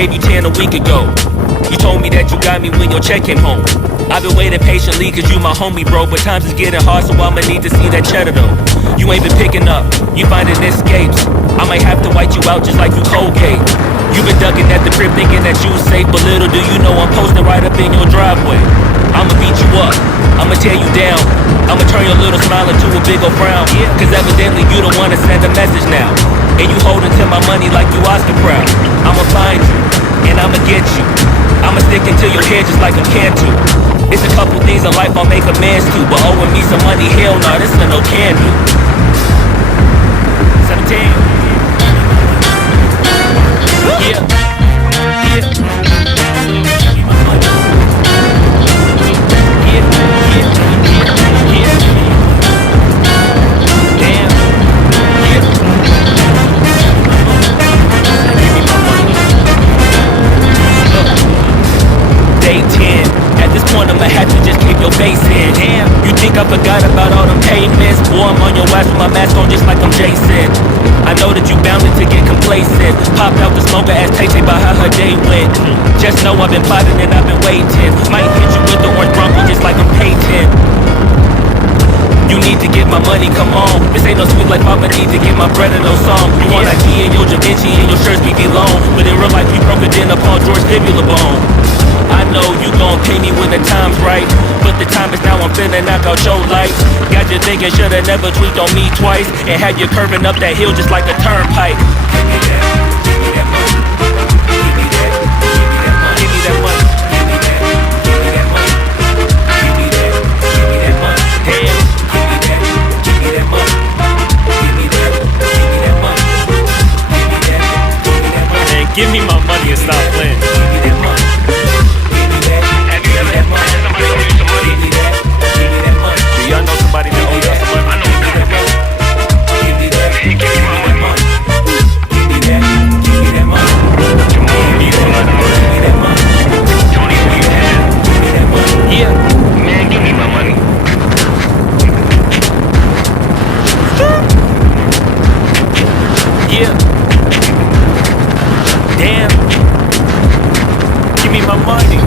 gave you 10 a week ago. You told me that you got me when your check came home. I've been waiting patiently cause you my homie, bro. But times is getting hard, so I'ma need to see that cheddar though. You ain't been picking up, you finding escapes. I might have to white you out just like you Colgate. You been ducking at the crib thinking that you safe, but little do you know I'm posted right up in your driveway. I'ma beat you up, I'ma tear you down, I'ma turn your little smile into a big ol' frown. Cause evidently you don't wanna send a message now, and you holding to my money like you Oscar proud. I'ma find you, and I'ma get you, I'ma stick into your head just like I'm Cantu. It's a couple things in life I'll make amends to, but owing me some money, hell nah, this a no can do. 17. Yeah. Day 10. At this point I'ma have to just keep your face in. Damn, you think I forgot about all them payments? Boy, I'm on your ass with my mask on just like I'm Jason. I know that you bounded to get complacent. Popped out the smoker ass Tay-Tay about how her day went. Just know I've been plotting and I've been waiting. Might hit you with the orange Bronco just like I'm Peyton. You need to get my money, come on. This ain't no sweet life, I'ma need to get my bread in no song. You want Nike and your Da Vinci and your shirts be long, but in real life you broke it in upon George Fibula bone. I know you gon' pay me when the time's right, but the time is now, I'm finna knock out your lights. Got you thinking shoulda never tweaked on me twice, and had you curving up that hill just like a turnpike. Give me that, give me that money. Give me that, give me that money. Give me that, give me that money. Give me that, give me that money. Damn. Give me that, give me that money. Give me that, give me that money. Give me that, give me that money. Man, give me my money and stop playing. Give me that money. Y'all know somebody that owes y'all some money. I know you that money. Give me that. Man, give me my money. Give me that. Give me that money. Come on, you give me that money. Tony, who you have? Give me that money. Yeah. Man, give me my money. Yeah. Damn. Give me my money.